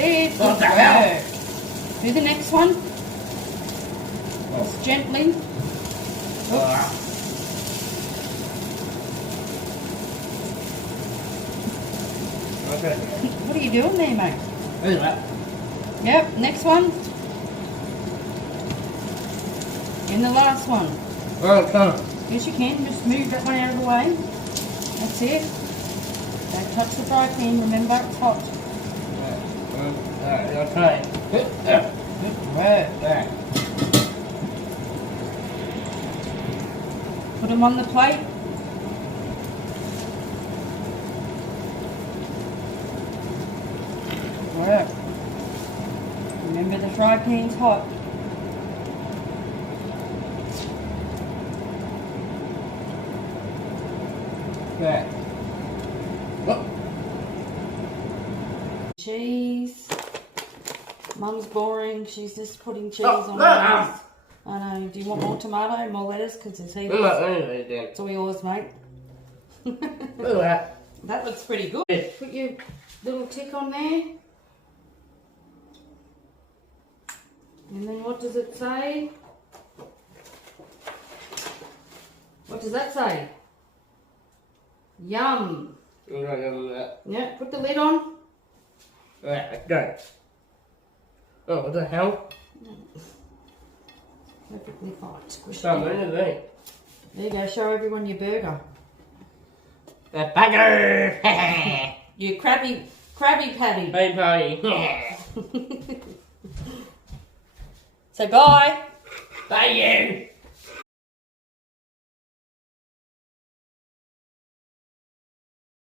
it. What the hell? Do the next one. Just gently. Okay. What are you doing there, mate? Do that. Yep, next one. And the last one. Okay. Yes, you can. Just move that one out of the way. That's it. Don't touch the fry pan. Remember, it's hot. Okay. There. Put them on the plate. Work. Remember, the fry pan's hot. There. Look. Cheese. Mum's boring. She's just putting cheese Oh, on no. lettuce. I know. Do you want more tomato, more lettuce? Because there's heaps. It's all yours, mate. Look at that. That looks pretty good. Put your little tick on there. And then what does it say? What does that say? Yum. Yeah, put the lid on. Right, go. Oh, what the hell? Perfectly fine. Squish it Some in. anything. There you go, show everyone your burger. The burger! Your Krabby Paddy. Hey, party. Say bye. Bye, you!